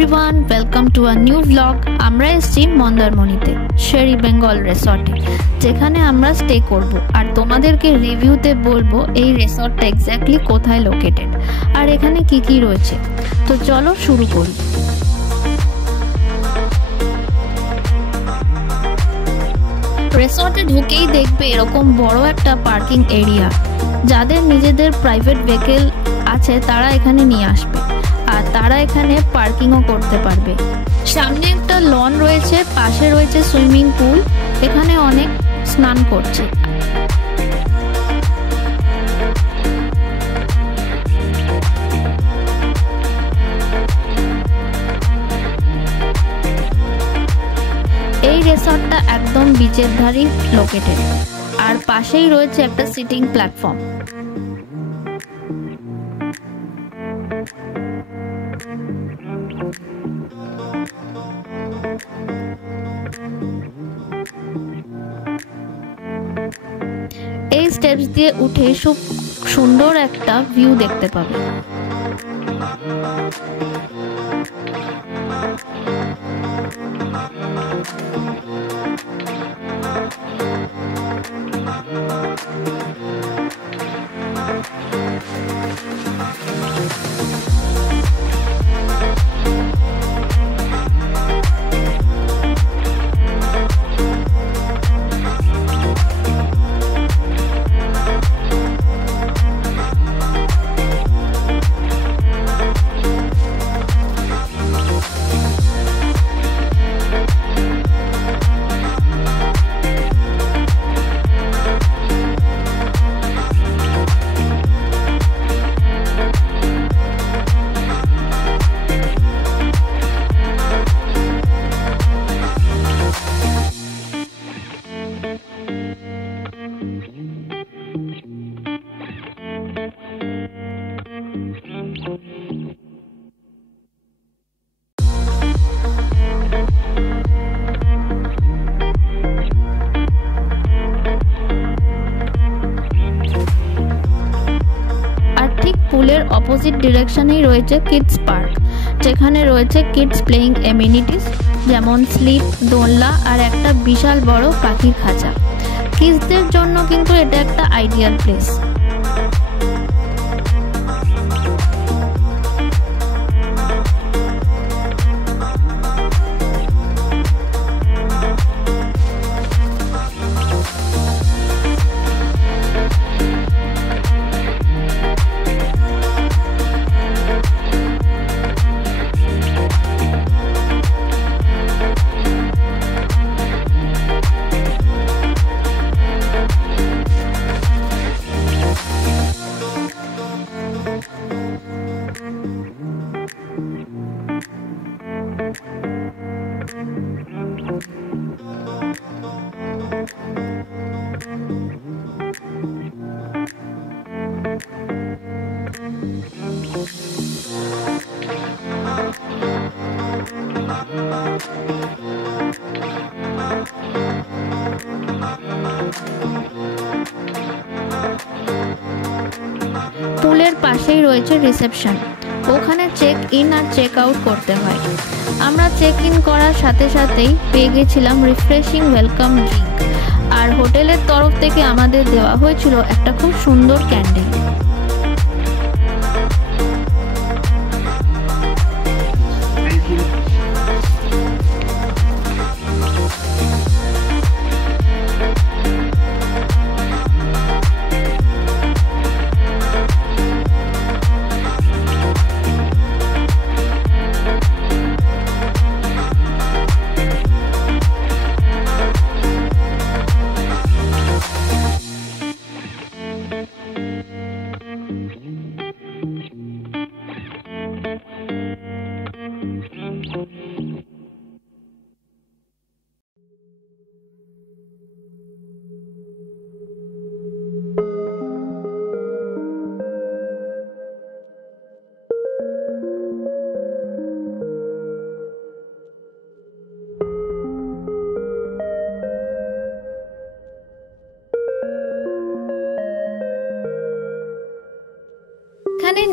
Everyone, welcome to a new blog. আমরা এসেছি মন্দারমণিতে শেরি বেঙ্গল রিসর্টে, যেখানে আমরা স্টে করব আর তোমাদেরকে রিভিউতে বলবো এই রিসর্টটা এক্স্যাক্টলি কোথায় লোকেটেড আর এখানে কি কি রয়েছে। তো চলো শুরু করি। রিসর্টে ঢুকেই দেখবে এরকম বড় একটা পার্কিং এরিয়া। যাদের নিজেদের প্রাইভেট ভেহিকেল আছে তারা এখানে নিয়ে আসবে আর তারা এখানে পার্কিংও করতে পারবে। সামনে একটা লন রয়েছে, পাশে রয়েছে সুইমিং পুল, এখানে অনেক স্নান করছে। এই রিসর্টটা একদম বিচের ধারেই লোকেটেড আর পাশেই রয়েছে একটা সিটিং প্ল্যাটফর্ম। এই স্টেপস দিয়ে উঠে খুব সুন্দর একটা ভিউ দেখতে পাবে। পুলের অপোজিট ডিরেকশনেই রয়েছে কিডস পার্ক, যেখানে রয়েছে কিডস প্লেইং এমিনিটিস যেমন স্লিপ, দোলনা আর একটা বিশাল বড় পাখির খাঁচা। কিডসদের জন্য কিন্তু এটা একটা আইডিয়াল প্লেস। পুলের পাশেই রয়েছে রিসেপশন, ওখানে চেক ইন আর চেক আউট করতে হয়। আমরা চেক ইন করার সাথে সাথেই পেয়ে গেছিলাম রিফ্রেশিং ওয়েলকাম ড্রিঙ্ক আর হোটেলের তরফ থেকে আমাদের দেওয়া হয়েছিল একটা খুব সুন্দর ক্যান্ডেল।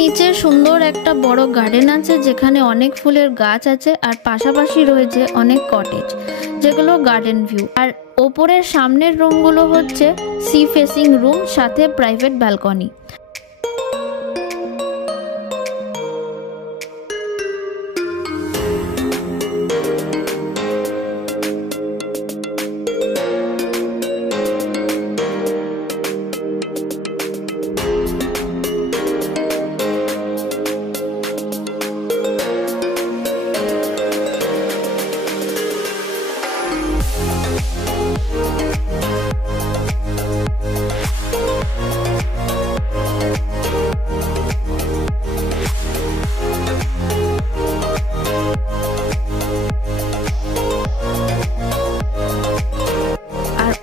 নিচে সুন্দর একটা বড় গার্ডেন আছে যেখানে অনেক ফুলের গাছ আছে আর পাশাপাশি রয়েছে অনেক কটেজ যেগুলো গার্ডেন ভিউ। আর ওপরের সামনের রুমগুলো হচ্ছে সি ফেসিং রুম সাথে প্রাইভেট ব্যালকনি।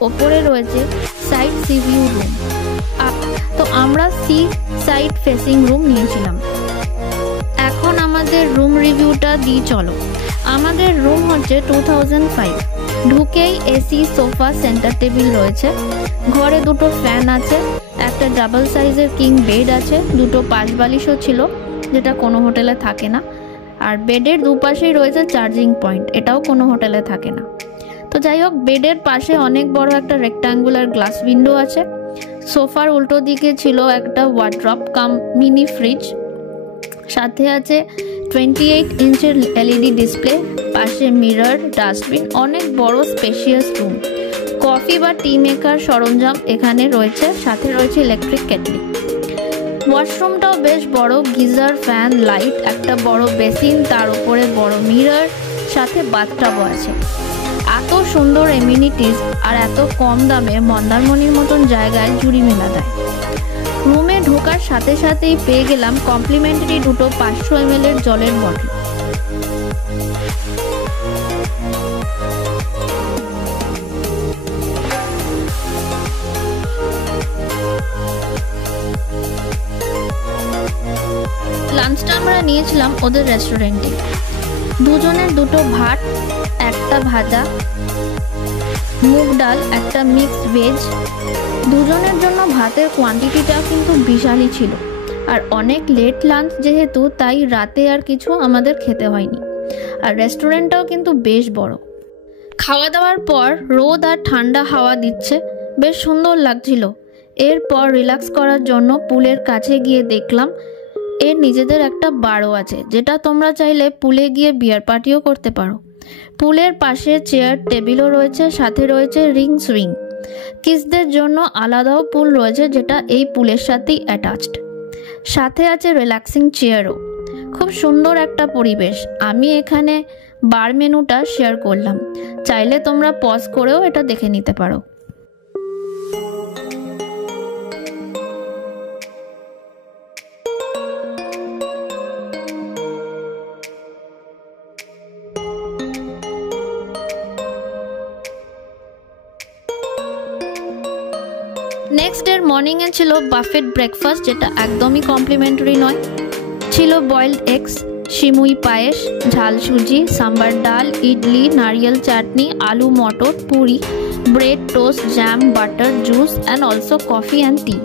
ওপরে রয়েছে সাইড সি ভিউ রুম। তো আমরা সি সাইড ফেসিং রুম নিয়েছিলাম। এখন আমাদের রুম রিভিউটা দিই চলো। আমাদের রুম হচ্ছে 2005। ঢুকেই এসি, সোফা, সেন্টার টেবিল রয়েছে। ঘরে দুটো ফ্যান আছে, একটা ডাবল সাইজের কিং বেড আছে, দুটো পাশ বালিশও ছিল যেটা কোনো হোটেলে থাকে না। আর বেডের দুপাশেই রয়েছে চার্জিং পয়েন্ট, এটাও কোনো হোটেলে থাকে না। তো যাই হোক, বেডের পাশে অনেক বড় একটা রেক্ট্যাঙ্গুলার গ্লাস উইন্ডো আছে। সোফার উল্টো দিকে ছিল একটা ওয়ার্ড্রপ কাম মিনি ফ্রিজ, সাথে আছে 28 ইঞ্চের এলইডি ডিসপ্লে, পাশে মিরর, ডাস্টবিন, অনেক বড় স্পেশিয়াস রুম। কফি বা টি মেকার সরঞ্জাম এখানে রয়েছে, সাথে রয়েছে ইলেকট্রিক কেটলি। ওয়াশরুমটাও বেশ বড়, গিজার, ফ্যান, লাইট, একটা বড় বেসিন, তার উপরে বড় মিরর, সাথে বাথটাবও আছে। এত সুন্দর এমিনিটিস আর এত কম দামে মন্দারমণির মতন জায়গায় জুড়ি মেলা দেয়। রুমে ঢোকার সাথে সাথেই পেয়ে গেলাম কমপ্লিমেন্টারি দুটো 500 ml এর জলের বটল। লাঞ্চটা আমরা নিয়েছিলাম ওদের রেস্টুরেন্টে। দুজনের দুটো ভাত, একটা ভাজা, মুগ ডাল, একটা মিক্সড ভেজ। দুজনের জন্য ভাতের কোয়ান্টিটিটা কিন্তু বিশালই ছিল। আর অনেক লেট লাঞ্চ যেহেতু, তাই রাতে আর কিছু আমাদের খেতে হয়নি। আর রেস্টুরেন্টটাও কিন্তু বেশ বড়। খাওয়া দাওয়ার পর রোদ আর ঠান্ডা হাওয়া দিচ্ছে, বেশ সুন্দর লাগছিল। এরপর রিল্যাক্স করার জন্য পুলের কাছে গিয়ে দেখলাম এর নিজেদের একটা বারও আছে, যেটা তোমরা চাইলে পুলে গিয়ে বিয়ার পার্টিও করতে পারো। পুলের পাশে চেয়ার টেবিলও রয়েছে, সাথে রয়েছে রিং সুইং। কিসদের জন্য আলাদাও পুল রয়েছে যেটা এই পুলের সাথেই অ্যাটাচড। সাথে আছে রিল্যাক্সিং চেয়ারও। খুব সুন্দর একটা পরিবেশ। আমি এখানে বার মেনুটা শেয়ার করলাম, চাইলে তোমরা পজ করেও এটা দেখে নিতে পারো। নেক্সট ডের মর্নিংয়ে ছিল বাফেট ব্রেকফাস্ট, যেটা একদমই কমপ্লিমেন্টারি নয়। ছিল বয়েলড এগস, শিমুই পায়েস, ঝাল সুজি, সাম্বার ডাল, ইডলি, নারিয়েল chutney, aloo matar, puri, bread, toast, jam, butter, juice, and also coffee and tea.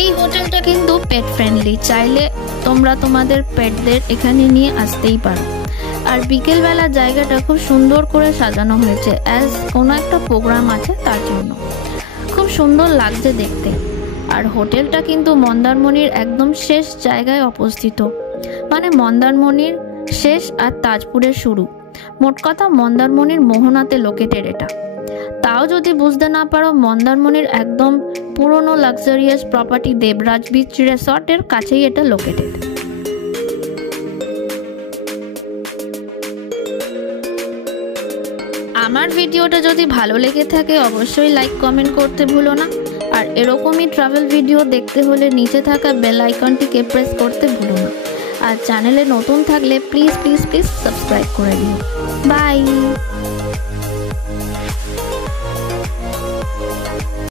এই হোটেলটা কিন্তু পেট ফ্রেন্ডলি, চাইলে তোমরা তোমাদের পেটদের এখানে নিয়ে আসতেই পারো। আর বিকেলবেলা জায়গাটা খুব সুন্দর করে সাজানো হয়েছে, অ্যাজ কোনো একটা প্রোগ্রাম আছে তার জন্য। খুব সুন্দর লাগছে দেখতে। আর হোটেলটা কিন্তু মন্দারমণির একদম শেষ জায়গায় অবস্থিত, মানে মন্দারমণির শেষ আর তাজপুরের শুরু। মোট কথা মন্দারমণির মোহনাতে লোকেটেড এটা। তাও যদি বুঝতে না পারো, মন্দারমণির একদম পুরনো লাক্সারিয়াস প্রপার্টি দেবরাজ বিচ রিসর্টের কাছেই এটা লোকেটেড। আমার ভিডিওটা যদি ভালো লেগে থাকে অবশ্যই লাইক কমেন্ট করতে ভুলো না। আর এরকমই ট্রাভেল ভিডিও দেখতে হলে নিচে থাকা বেল আইকনটিকে প্রেস করতে ভুলো না। আর চ্যানেলে নতুন থাকলে প্লিজ প্লিজ প্লিজ সাবস্ক্রাইব করে দিও। বাই।